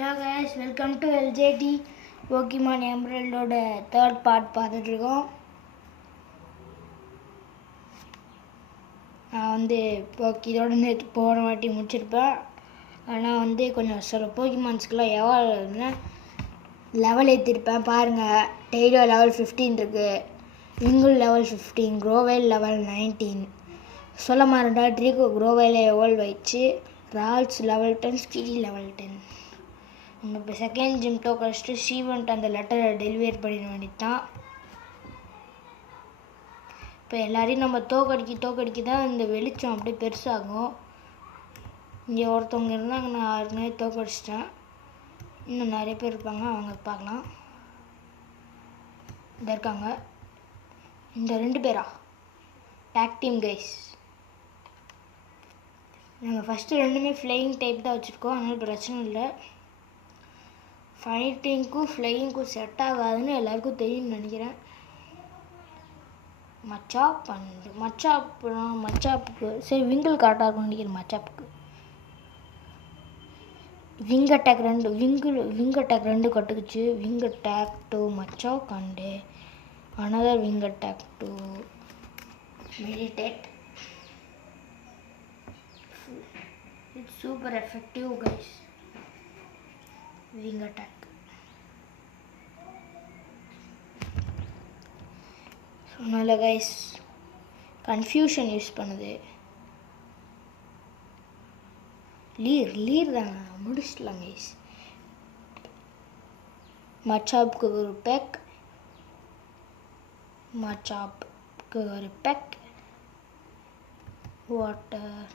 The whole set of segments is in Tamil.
Hello guys, welcome to LJT Pokemon Emerald third part பார்த்துட்டு இருக்கோம். நான் இதோட நேற்று போன வாட்டி முடிச்சிருப்பேன். ஆனால் கொஞ்சம் சில போக்கிமான்ஸ்க்குலாம் எவ்வளோ லெவல் ஏற்றிருப்பேன் பாருங்கள். டெய்லோ லெவல் 15 இருக்குது, விங்குல் லெவல் 15, க்ரோவேல் லெவல் 19. சொல்ல மாட்டா ட்ரீகோ க்ரோவேல எவால்வ் ஆயிடுச்சு. Ralts level 10, Skitty level 10. நம்ம இப்போ செகண்ட் ஜிம் கழிச்சிட்டு ஸ்டீவன்ட்டு அந்த லெட்டரை டெலிவரி பண்ணிட வேண்டியது தான். இப்போ எல்லாரையும் நம்ம தோக்கடிக்க தான் இந்த வெளிச்சம் அப்படியே பெருசாகும். இங்கே ஒருத்தவங்க இருந்தாங்க, நான் யாருனே தோக்கடிச்சிட்டேன். இன்னும் நிறைய பேர் இருப்பாங்க, அவங்க பார்க்கலாம். இந்த இருக்காங்க இந்த 2 பேரா டேக் டீம் கைஸ். நாங்கள் ஃபஸ்ட்டு 2மே ஃப்ளையிங் டைப் தான் வச்சுருக்கோம், அதனால் பிரச்சனை இல்லை. ஃபைட்டிங்க்கும் ஃப்ளையிங்க்கும் செட் ஆகாதுன்னு எல்லாருக்கும் தெரியும்னு நினைக்கிறேன். மச்சாப்புக்கு சரி விங்கிள் கரெக்டாக இருக்கும்னு நினைக்கிறேன். மச்சாப்புக்கு விங் அட்டாக் 2 கட்டுக்குச்சு. Wing attack to Machop and another wing attack to Meditite. It's super effective guys. Wing attack சொன்னால கைஸ் கன்ஃபியூஷன் யூஸ் பண்ணுது. லீர் தானே முடிச்சிடலாம் கைஸ். மச்சாப்புக்கு ஒரு பெக், வாட்டர்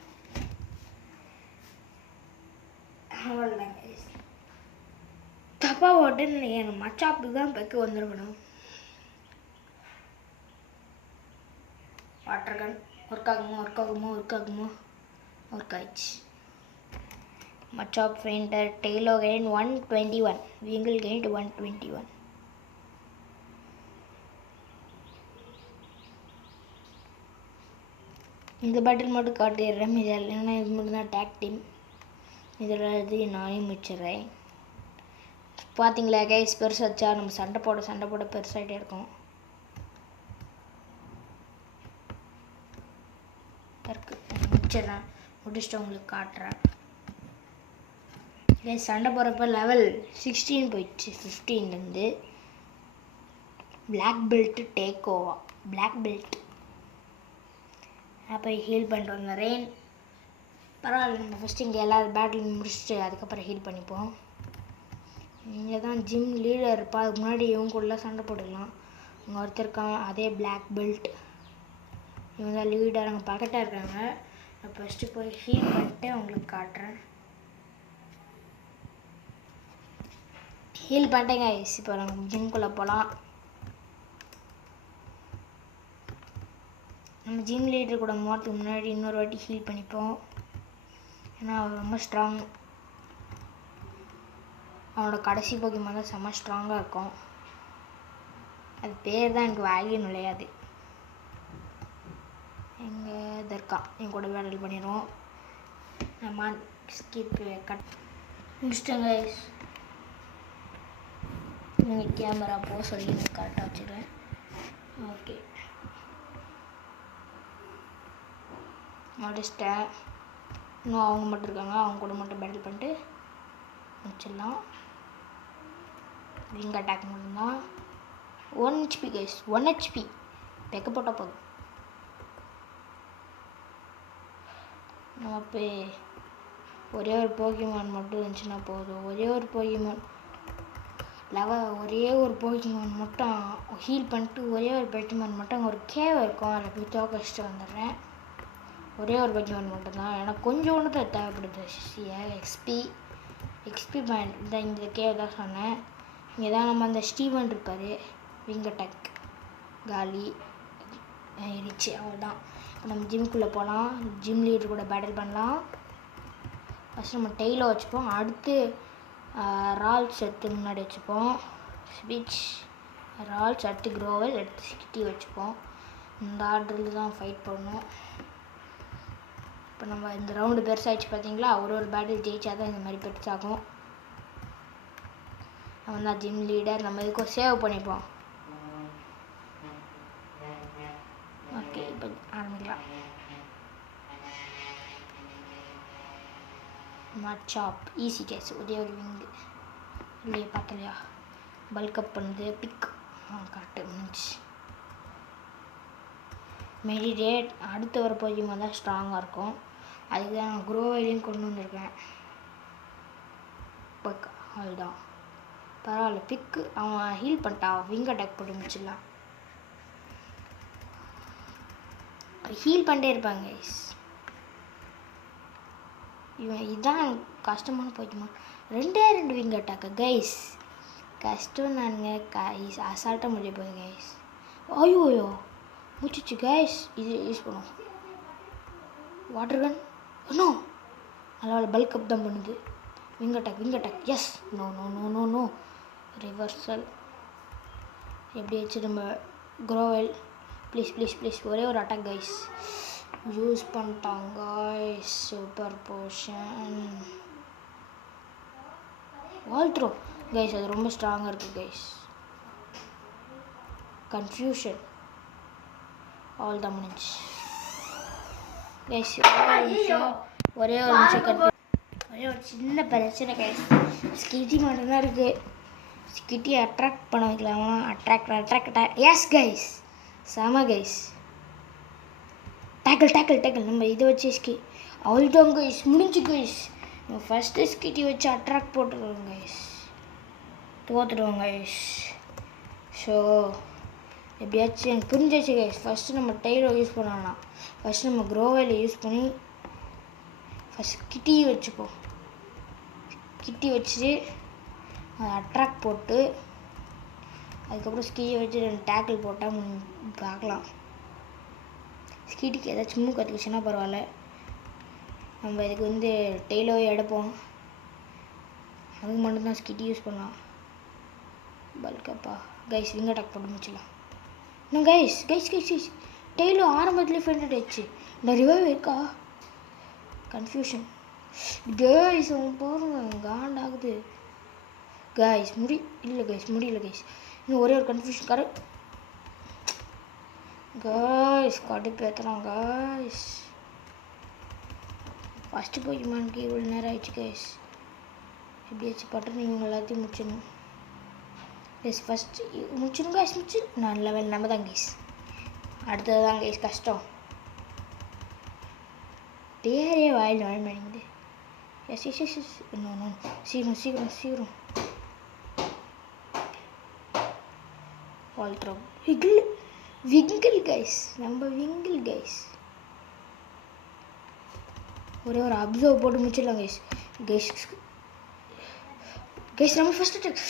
அவ்வளோதான் கைஸ். தப்பாக வாட்டர்னு நினைக்கிறேன். மச்சாப்புக்கு தான் பெக்கு வந்துருக்கணும். வாட்டர் கன் ஒர்க் ஆகுமோ ஒர்க் ஆயிடுச்சு. மச்சாப் ஃபெயிண்டர். டெய்லோ கெயின் 121, விங்கிள் கெயின் 121. இந்த பேட்டில் மட்டும் காட்டிடுறேன், இது இல்லைன்னா இது மட்டும் தான் டேக் டீம். இதில் நானே முடிச்சிடுறேன். பார்த்தீங்களா கைஸ், பெருசாச்சா? நம்ம சண்டை போட பெருசாகிட்டே இருக்கோம். முடிச்சுட்டு உங்களுக்கு காட்டுறேன். சண்டை போகிறப்ப லெவல் 16 போயிடுச்சு 15லேருந்து. Black belt take over. Black belt அப்போ ஹீல் பண்ணிட்டு வந்துடுறேன். பரவாயில்ல, நம்ம ஃபஸ்ட்டு இங்கே எல்லா பேட்டில் முடிச்சுட்டு அதுக்கப்புறம் ஹீல் பண்ணிப்போம். இங்கே தான் ஜிம் லீடர் இருப்பா. அதுக்கு முன்னாடி இவங்க கூட சண்டை போட்டுக்கலாம். இங்கே ஒருத்தர் இருக்கான், அதே பிளாக் பெல்ட். இவங்க தான் லீடர், அங்கே பக்கெட்டாக இருக்காங்க. நான் ஃபஸ்ட்டு போய் ஹீல் பண்ணிட்டு உங்களுக்கு காட்டுறேன். ஹீல் பண்ணிட்டேங்க. இப்போ நம்ம ஜிம்குள்ளே போகலாம். நம்ம ஜிம் லீடர் கூட போகிறதுக்கு முன்னாடி இன்னொரு வாட்டி ஹீல் பண்ணிப்போம். ஏன்னா அவர் ரொம்ப ஸ்ட்ராங். அவனோட கடைசி போக்கிமான் தான் செம்ம ஸ்ட்ராங்காக இருக்கும். அது பேர் தான் எனக்கு வேல்யூ நுழையாது. எங்கே இருக்கான், என் கூட பேட்டில் பண்ணிடுவோம். நம்ம ஸ்கிப் கட் முடிச்சிட்டேங்க. நீங்கள் கேமரா போக சொல்லி நான் கரெக்டாக வச்சுருவேன். ஓகே, முடிச்சிட்டேன். இன்னும் அவங்க மட்டும் இருக்காங்க, அவங்க கூட மட்டும் பேட்டில் பண்ணிட்டு முடிச்சிடலாம். விங் அட்டாக் மட்டும்தான். 1 HP கைஸ், 1 HP பெக்க போட்டால் போதும். நம்ம போய் ஒரே ஒரு போக்கிமான் மட்டும் இருந்துச்சுன்னா போதும். ஒரே ஒரு போக்கிமான் மட்டும் ஹீல் பண்ணிட்டு ஒரே ஒரு போக்கிமான் மட்டும் அங்கே ஒரு கேவ் இருக்கும், அதில் போய் தோக்கடிச்சிட்டு வந்துடுறேன். ஒரே ஒரு போக்கிமான் மட்டும்தான், ஏன்னா கொஞ்சம் ஒன்று தான் தேவைப்படுது. எக்ஸ்பி பாயிண்ட் தான். இந்த கேவ் தான் சொன்னேன். இங்கே தான் நம்ம அந்த ஸ்டீவன் இருப்பார். விங் அட்டாக் காலி ஆயிடுச்சு, அவ்வளோதான். இப்போ நம்ம ஜிம்குள்ளே போகலாம். ஜிம் லீடர் கூட பேட்டில் பண்ணலாம். ஃபஸ்ட்டு நம்ம டெய்லோ வச்சுப்போம், அடுத்து ரால்ஸ் எடுத்து முன்னாடி வச்சுப்போம். ஸ்விட்ச் ரால்ஸ், அடுத்து க்ரோவல், அடுத்து ஸ்கிட்டி வச்சுப்போம். இந்த ஆர்டரில் தான் ஃபைட் பண்ணணும். இப்போ நம்ம இந்த ரவுண்டு பெருசாகிடுச்சு பார்த்தீங்களா. ஒரு பேட்டில் ஜெயிச்சா தான் இந்த மாதிரி பெருசாகும். அவன் தான் ஜிம் லீடர். நம்ம இதுக்கு சேவ் பண்ணிப்போம். ஓகே, இப்போ ஆரம்பிக்கலாம். மாச்சாப் ஈஸி கேஸ். ஒரே ஒரு விங்கு இல்லையே, பார்த்தலையா? பல்கப் பண்ணுது. பிக் கரெக்டு முடிஞ்சு. மெடிடேட் அடுத்து வர போகியமாக தான் ஸ்ட்ராங்காக இருக்கும். அதுக்கு தான் நான் குரோவைலையும் கொண்டு வந்திருக்கேன். பக் அதுதான் பரவாயில்ல. பிக்கு அவன் ஹீல் பண்ணிட்டான். விங் அட்டாக் போட்டு முடிச்சிடலாம். ஹீல் பண்ணிட்டே இருப்பாங்க கைஸ். இவன் இதுதான் கஷ்டமான போய்க்குமா. 2 விங் அட்டாக்கு கைஸ். கஷ்டம் நானுங்க கைஸ். அசால்ட்டாக முடிய போகுது கைஸ். ஐயோயோ முடிச்சிச்சு கைஸ். இது யூஸ் பண்ணுவோம். Water gun no. நல்லா பல்க் அப் தான் பண்ணுது. Wing attack yes. No no no no no reversal. எப்படியாச்சும் நம்ம குரோவெல் ப்ளீஸ் ஒரே ஒரு அட்டாக் கைஸ். யூஸ் பண்ணிட்டாங்க guys. Super portion wall throw guys. அது ரொம்ப ஸ்ட்ராங்காக இருக்குது கைஸ். கன்ஃபியூஷன் ஆல் தான் முடிஞ்சு கைஸ். ஒரே ஒரு நிமிஷம் ஒரே ஒரு சின்ன பிரச்சனை கைஸ். ஸ்கிட்டி மட்டும்தான் இருக்குது. ஸ்கிட்டியை அட்ராக்ட் பண்ண வைக்கலாமா? Attract S guys. செம கைஸ். டேக்கிள் நம்ம இதை வச்சு அவ்வளோதான் கைஸ். முடிஞ்சு கைஸ். நம்ம ஃபஸ்ட்டு ஸ்கிட்டி வச்சு அட்ராக்ட் போட்டுருவோம் கைஸ். தோற்றுடுவோம் கைஸ். ஸோ எப்படியாச்சும் எனக்கு புரிஞ்சிச்சு கைஸ். ஃபஸ்ட்டு நம்ம டெய்லோ யூஸ் பண்ணலாம். ஃபஸ்ட்டு நம்ம குரோவேல யூஸ் பண்ணி ஃபஸ்ட் கிட்டியை வச்சுப்போம். கிட்டி வச்சுட்டு அதை அட்ராக்ட் போட்டு அதுக்கப்புறம் ஸ்கீயை வச்சு 2 டேக்கிள் போட்டால் பார்க்கலாம். ஸ்கீட்டுக்கு ஏதாச்சும் மூவ் கற்றுக்குச்சுன்னா பரவாயில்ல. நம்ம இதுக்கு டெய்லோவை எடுப்போம். அதுக்கு மட்டும்தான் ஸ்கிட்டி யூஸ் பண்ணலாம். பல்கப்பா கைஸ். விங் அட்டாக் போட்டு முடிச்சிடலாம். இன்னும் கைஸ் டெய்லோ ஆரம்பத்துலேயே ஃபெயிண்ட் ஆயிடுச்சு. இந்த ரிவைவ் இருக்கா? Confusion guys. அவன் போகிறோங்க காண்டாகுது கைஸ். முடியல கைஸ். இன்னும் ஒரே ஒரு கன்ஃபியூஷன் கரெக்ட் கைஸ். கடுப்பேற்றுறான் கைஸ். ஃபஸ்ட்டு போய்க்குமானுக்கு இவ்வளோ நேரம் ஆயிடுச்சு கைஸ். எப்படியாச்சும் பட்டுன்னு இவங்க எல்லாத்தையும் முடிச்சிடணும் கைஸ். ஃபஸ்ட்டு முடிச்சிடும் கைஸ். நல்ல வேலை நம்ம தான் கைஸ். அடுத்தது தான் கைஸ் கஷ்டம். பேரே வாயில் மாட்டேங்குது. எஸ் இன்னும் சீக்கிரம் வால் த்ரோ. விங்கிள் கைஸ். நம்ம விங்கிள் கைஸ். ஒரே ஒரு அப்சர்வ் போட்டு முடிச்சிடலாம் கைஸ். கைஸ் நம்ம ஃபஸ்ட் அட்டாக்.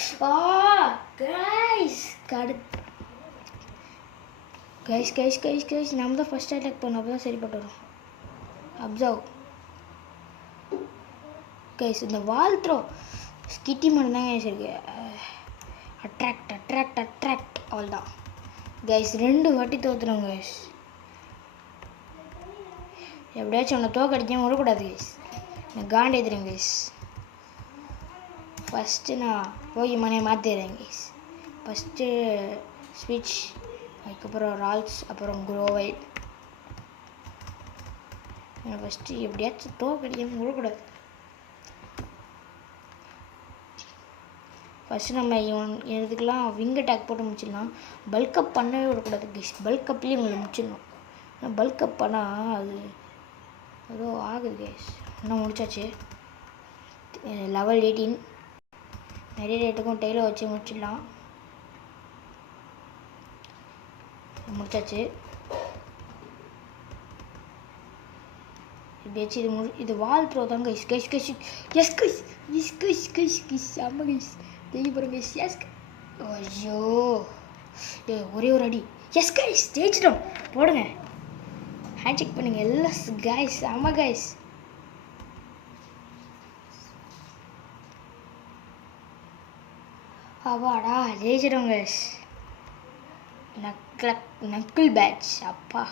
கைஸ் நம்ம தான் ஃபஸ்ட் அட்டாக் பண்ணோம். அப்போ தான் சரிப்பட்டு வரும். Observe guys. இந்த வால் த்ரோ ஸ்கிட்டி மட்டும்தான் கைஸ் இருக்கு. அட்ராக்ட் அவ்வளோதான் கைஸ். 2 வாட்டி தோற்றுறோம் கைஸ். எப்படியாச்சும் அவனை தோக்கடிக்காமல் விடக்கூடாது கைஸ். நான் காண்டேத்துறேன் கைஸ். ஃபஸ்ட்டு நான் போகியமானே மாற்றிடுறேன் கைஸ். ஃபஸ்ட்டு ஸ்விட்ச், அதுக்கப்புறம் ரால்ஸ், அப்புறம் குரோவைல். ஃபஸ்ட்டு எப்படியாச்சும் தோக்கடிக்காமல் விடக்கூடாது. ஃபஸ்ட்டு நம்ம இதுக்கெல்லாம் விங் அட்டாக் போட்டு முடிச்சிடலாம். பல்கப் பண்ணவே விடக்கூடாது கைஸ். பல்கப்லேயும் இவங்களை முடிச்சிடணும். ஆனால் பல்கப் பண்ணால் அது ஏதோ ஆகுது கைஸ். இன்னும் முடிச்சாச்சு. லெவல் 18 நிறைய ரேட்டுக்கும் டெய்லர் வச்சு முடிச்சிடலாம். முடிச்சாச்சு. எப்படியாச்சும் இது வால் த்ரோ தான் கைஸ். எஸ் ஆமாம் கைஸ். தேடி போகிறேன் கைஸ். எஸ் ஐயோ ஒரே ஒரு அடி. எஸ் கைஸ் ஜெயிச்சிட்டோம். போடுங்க ஹேண்ட் செக் பண்ணுங்க எல்லாம் கைஸ். ஆமாம் கைஸ். அப்பாடா ஜெயிச்சிட்டோம் கைஸ். Knuckle batch. அப்பா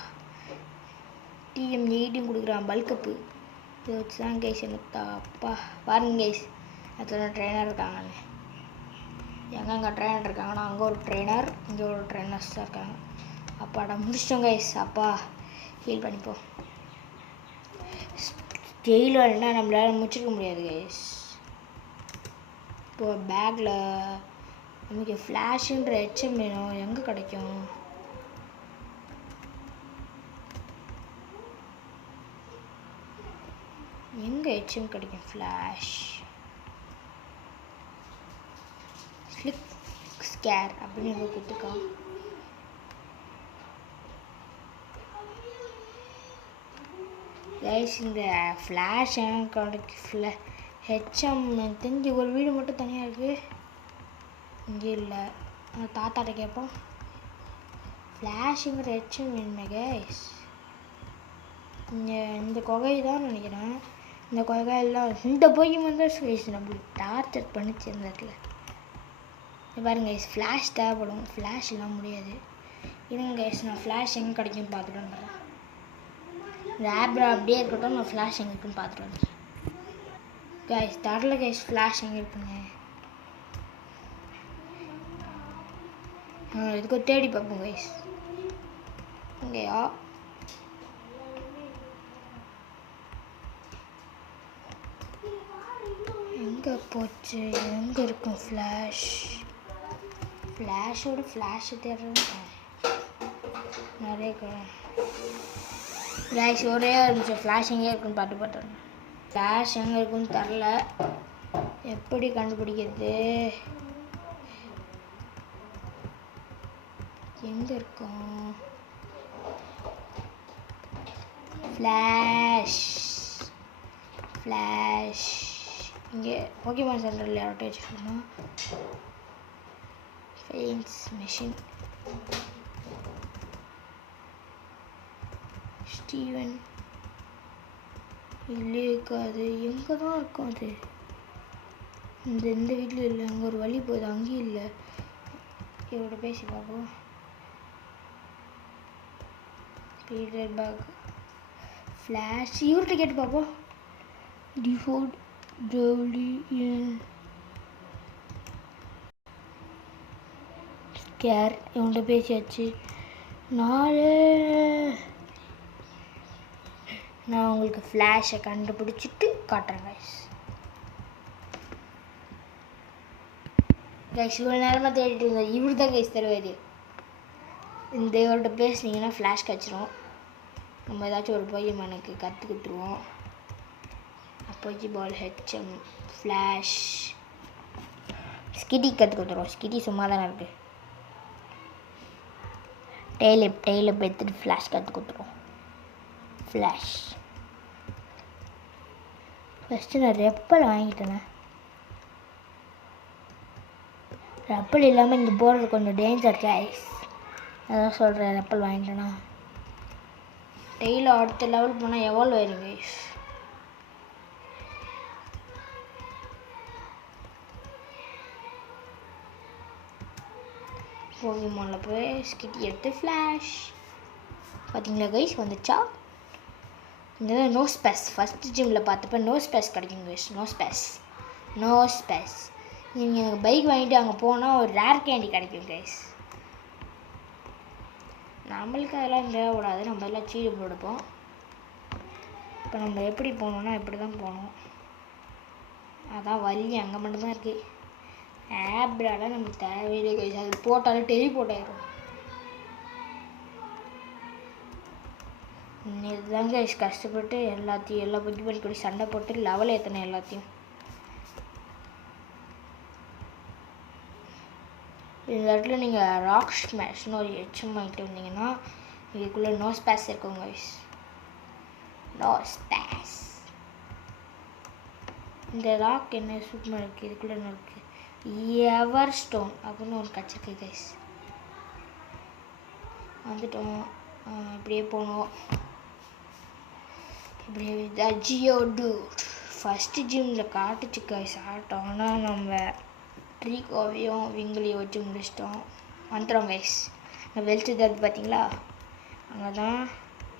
TM18 கொடுக்குறான் பல்கப்பு. இது வச்சு தான் கைஸ் எனக்கு அப்பா பாருங்க கைஸ். அதில் ட்ரெயினர் இருக்காங்க. எங்கெங்கே ட்ரெயினர் இருக்காங்கன்னா அங்கே ஒரு ட்ரெயினர், இங்கே ஒரு ட்ரெயினர்ஸ் தான் இருக்காங்க. அப்பாடா முடிச்சிட்டோம் கைஸ். அப்பா ஹீல் பண்ணிப்போம். ஜெயிலர்னா நம்மளால் முடிச்சிருக்க முடியாது கைஸ். இப்போது பேக்கில் நமக்கு ஃப்ளாஷுன்ற ஹெச்எம் வேணும். எங்கே கிடைக்கும்? எங்கே ஹெச்எம் கிடைக்கும்? ஃப்ளாஷ் ஸ்லிக் ஸ்கேர் அப்படின்னு எங்கே கொடுத்துருக்கான். கைஸ் இந்த ஃப்ளாஷ் கிடைக்கும். ஹெச்எம் தெரிஞ்சு ஒரு வீடு மட்டும் தனியாக இருக்குது. இங்கே இல்லை. தாத்தாட்ட கேட்போம். ஃப்ளாஷுங்கிற ஹெச்எம் என்ன கைஸ்? இந்த கொகை தான் நினைக்கிறேன். இந்த கொகையெல்லாம் இந்த போகியமாக தான் கைஸ் நம்மளுக்கு டார்ச்சர் பண்ணிச்சு இந்த இடத்துல. பாருங்க கைஸ், ஃப்ளாஷ் தேவைப்படும். ஃப்ளாஷ் இல்லாமல் முடியாது. இருங்க கைஸ், நான் ஃப்ளாஷ் எங்கே கிடைக்குன்னு பார்த்துட்டு வந்துடுறேன். ரேப்ரா அப்படியே இருக்கட்டும், நான் ஃப்ளாஷ் எங்கே இருக்குன்னு பார்த்துட்டு வந்துடுறேன். கைஸ் தரல கைஸ், ஃப்ளாஷ் எங்கே இருக்குங்க? இதுக்கு தேடி பார்ப்போம் கைஸ். இங்கேயா? எங்கே போச்சு? எங்கே இருக்கும் ஃப்ளாஷ்? ஃப்ளாஷோட ஃப்ளாஷை தேடுறேன் நிறைய ஃப்ளாஷ். ஒரே ஒரு நிமிஷம், ஃப்ளாஷ் எங்கே இருக்குன்னு பார்த்துறேன். ஃப்ளாஷ் எங்கே இருக்குன்னு தரல. எப்படி கண்டுபிடிக்கிறது? எங்கே இருக்கும் ஃப்ளாஷ்? ஃப்ளாஷ் இங்கே போக்கிமான் சென்டரில் யார்கிட்ட வச்சுருக்கோம். ஃபெயின்ஸ் மெஷின் ஸ்டீவன் இல்லை இருக்காது. எங்கே தான் இருக்கும் அது? இந்த வீட்டில் இல்லை. அங்கே ஒரு வழி போகுது, அங்கேயும் இல்லை. இவரோட பேசி பார்ப்போம். பீரியட் பேக் ஃப்ளாஷ் இவர்கிட்ட கேட்டு பார்ப்போம். டிஃபோல்ட் ஜோலி ஸ்கேர் இவன்கிட்ட பேசியாச்சு. நான் உங்களுக்கு ஃப்ளாஷை கண்டுபிடிச்சிட்டு காட்டுறேன் கைஸ். கைஸ் இவ்வளோ நேரமாக தேடிட்டு இருந்தேன். இவரு தான் கைஸ் தருவார். இந்த இவர்கிட்ட பேசுனீங்கன்னா ஃப்ளாஷ் கிடச்சிரும். நம்ம ஏதாச்சும் ஒரு போகிமானுக்கு கற்றுக்கிட்டுருவோம். அப்போக்கி பால், ஹெச்எம், ஃப்ளாஷ், ஸ்கிட்டி கற்றுக்கிட்டுருவோம். ஸ்கிட்டி சும்மா தானே இருக்குது. டெய்லப் எடுத்துகிட்டு ஃப்ளாஷ் கற்றுக்கிட்டுருவோம். ஃப்ளாஷ் ஃபஸ்ட்டு நான் ரெப்பல் வாங்கிட்டேனே. ரெப்பல் இல்லாமல் இங்கே போகிறது கொஞ்சம் டேஞ்சர் கைஸ். அதான் சொல்கிறேன், ரெப்பல் வாங்கிட்டேனா. டெய்லியும் அடுத்த லெவல் போனால் எவ்வளோ வரும் கைஸ்? போகிமானில் போய் ஸ்கிட்டி எடுத்து ஃப்ளாஷ் பார்த்தீங்களா கைஸ் வந்துச்சா? இந்த நோ ஸ்பேஸ் ஃபஸ்ட்டு ஜிம்மில் பார்த்தப்ப நோ ஸ்பேஸ் கிடைக்கும் கைஸ். நோ ஸ்பேஸ் நீங்கள் எனக்கு பைக் வாங்கிட்டு அங்கே போனால் ஒரு ரேர் கேண்டி கிடைக்கும் கைஸ். நம்மளுக்கு அதெல்லாம் தேவைப்படாது. நம்ம எல்லாம் சீடு போடுப்போம். இப்போ நம்ம எப்படி போகணுன்னா இப்படி தான் போகணும். அதான் வழி அங்கே மட்டும்தான் இருக்குது. ஆப்டால நமக்கு தேவையில்லை கைஸ். அது போட்டாலும் டெலிபோர்ட் ஆகிடும். இதுதான் கைஸ் கஷ்டப்பட்டு எல்லா போக்கிமான் கூட சண்டை போட்டு லெவல் ஏற்றினேன் எல்லாத்தையும். இந்த இடத்துல நீங்கள் ராக் ஸ்மாஷ்னு ஒரு ஹெச்எம் வாங்கிட்டு வந்தீங்கன்னா இதுக்குள்ளே நோ ஸ்பேஸ் இருக்கும் கைஸ். No space. இந்த ராக் என்ன சூப்பராக இருக்குது. இதுக்குள்ளே என்ன இருக்குது? எவர் ஸ்டோன் அப்படின்னு ஒரு கிடச்சிருக்கு கைஸ். வந்துட்டோம். இப்படியே போனோம். இப்படியே இதான் ஜியோடூட் ஃபஸ்ட்டு ஜிம்மில் காட்டுச்சு கைஸ் ஆட்டோம். ஆனால் நம்ம ட்ரீகோவையும் விங்கிலையும் வச்சு முடிச்சிட்டோம். வந்துட்டோம் கைஸ். நான் வெளிச்சது பார்த்தீங்களா? அங்கே தான்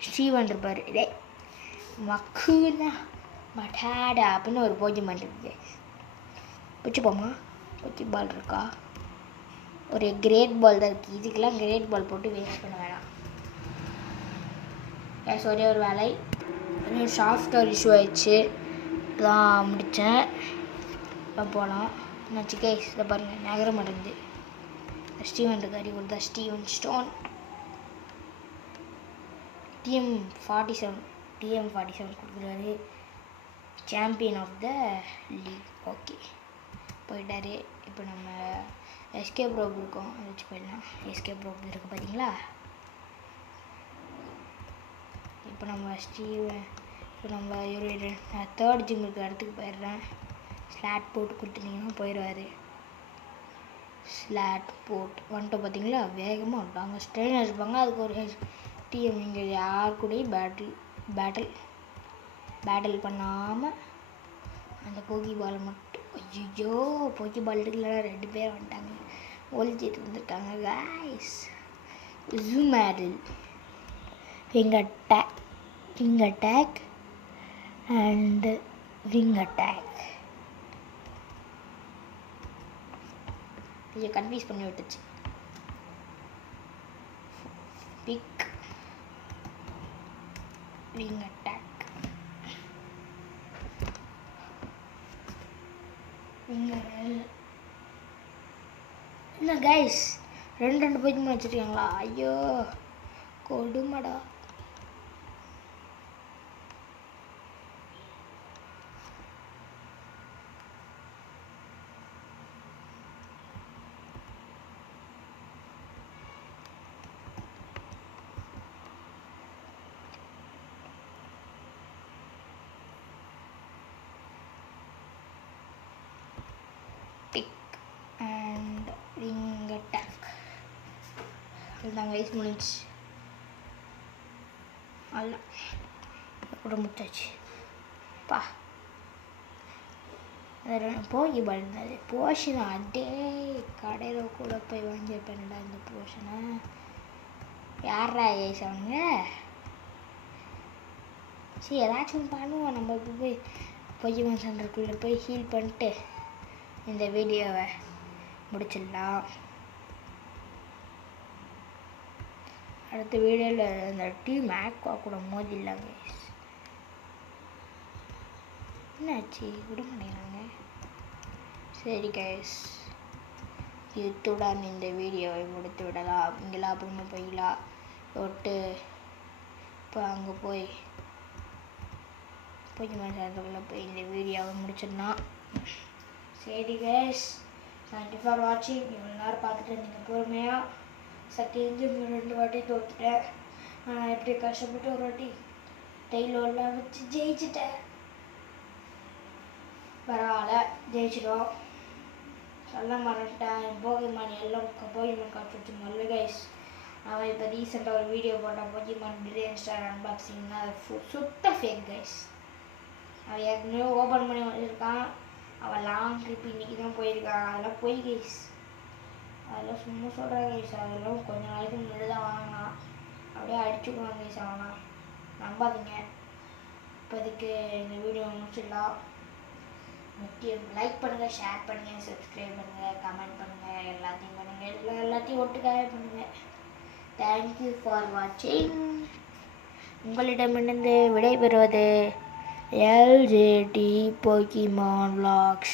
ஸ்டீவன் இருப்பார். இதே மக்குனா மட்டாடா அப்படின்னு ஒரு போக்கிமான் இருக்குது கைஸ். பிடிச்சிப்போமா? போக்கி பால் இருக்கா? ஒரு கிரேட் பால் தான் இருக்குது. இதுக்கெல்லாம் கிரேட் பால் போட்டு வேஸ்ட் பண்ண வேணாம். ஒரே ஒரு வேலை, ஒரு சாஃப்ட்வேர் இஷ்யூ ஆயிடுச்சு, தான் முடித்தேன். இப்போ போகலாம். என்னாச்சு கைஸ்? இதை பாருங்கள், நகர மாட்டேங்குது. ஸ்டீவன் இருக்காரு, இவர் தான் ஸ்டீவன் ஸ்டோன். TM47 கொடுக்குறாரு, champion of the league. Okay, போயிட்டாரு. இப்போ நம்ம எஸ்கேப் ரோப் இருக்கோம், அதை வச்சு போயிடலாம். எஸ்கேப் ரோப் இருக்குது பார்த்தீங்களா? இப்போ நம்ம ஒரு தேர்ட் ஜிம் இருக்க இடத்துக்கு போயிடுறேன். ஸ்லாட் போட்டு கொடுத்துட்டிங்கன்னா போயிடுவார். ஸ்லாட் போட் வந்துட்டு பார்த்தீங்களா, வேகமாக வந்துட்டாங்க. ஸ்ட்ரெயினர் இருப்பாங்க, அதுக்கு ஒரு டிஎம். இங்கே யார் கூடயும் பேட்டில் பண்ணாமல் அந்த போக்கி பால் மட்டும், ஐயோ போக்கி பால் இருக்குல்ல, 2 பேர் வந்துட்டாங்க, ஒழிச்சிட்டு வந்துட்டாங்க guys. Zoom Adil wing attack and wing attack. இதை கன்ஃபியூஸ் பண்ணி விட்டுச்சு. பிக் விங் அட்டாக், என்ன கைஸ் 2 போய்க்கு வச்சுருக்காங்களா? ஐயோ கொடுமடா. பிக் அண்ட் விங் அட்டாக், அதுதான் கைஸ் முடிஞ்சு. அதுதான் கூட முடிச்சாச்சு. பா போகி பண்ணது போஷன் அதே கடையில் கூட போய் வாங்கியிருப்பேன்டா இந்த போஷனை. யாரா கைஸ் அவங்க? சரி ஏதாச்சும் பண்ணுவோம். நம்ம இப்போ போய் பொய்யமன் சென்டருக்குள்ளே போய் ஹீல் பண்ணிட்டு இந்த வீடியோவை முடிச்சிடலாம். அடுத்த வீடியோவில் இந்த டீம் ஆக்வா கூட மோதிடலாம் கைஸ். என்னாச்சு விட மாட்டேங்கிறாங்க. சரி கைஸ், இத்துடன் இந்த வீடியோவை முடித்து விடலாம். இங்கெல்லாம் அப்புறமா போய்க்கலாம் விட்டு இப்போ அங்கே போய் பொய்யமன் சென்டருக்குள்ளே போய் இந்த வீடியோவை முடிச்சிடலாம். சரி கைஸ், தேங்க்யூ ஃபார் வாட்சிங். இவ்வளோ நேரம் பார்த்துட்டு இருந்தீங்க பொறுமையாக. சத்தியஞ்சு 2 வாட்டி தோத்துட்டேன். நான் எப்படி கஷ்டப்பட்டு ஒரு வாட்டி டெய்லோலாம் வச்சு ஜெயிச்சிட்டேன். பரவாயில்ல, ஜெயிச்சிடும். சொல்ல மறந்துட்டேன், போகிமான் எல்லாம் போகிமான் கார்டு வச்சு நல்ல கைஸ். அவன் இப்போ ரீசெண்டாக ஒரு வீடியோ போட்டான், போகிமான் டிரேன் ஸ்டார் அன்பாக்சிங்னா அது சுத்த ஃபேக் கைஸ். அவன் ஏற்கனவே ஓப்பன் பண்ணி வச்சுருக்கான். அவன் லாங் ட்ரிப் இன்றைக்கி தான் போயிருக்கான். அதெல்லாம் போய் கைஸ், அதெல்லாம் சும்மா சொல்கிறாங்க கைஸ். அதெல்லாம் கொஞ்சம் நாளைக்கு முன்னாடி தான் வாங்கினான். அப்படியே அடிச்சுக்குவாங்க கைஸ். அவனா நம்பாதீங்க. இப்போதைக்கு இந்த வீடியோ முடிச்சிடலாம். முக்கியம் லைக் பண்ணுங்கள், ஷேர் பண்ணுங்கள், சப்ஸ்கிரைப் பண்ணுங்கள், கமெண்ட் பண்ணுங்கள், எல்லாத்தையும் பண்ணுங்கள். எல்லாத்தையும் ஒட்டுக்காக பண்ணுங்கள். தேங்க்யூ ஃபார் வாட்சிங். உங்களிடமிருந்து விடைபெறுவது LJT Pokemon Vlogs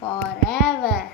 forever.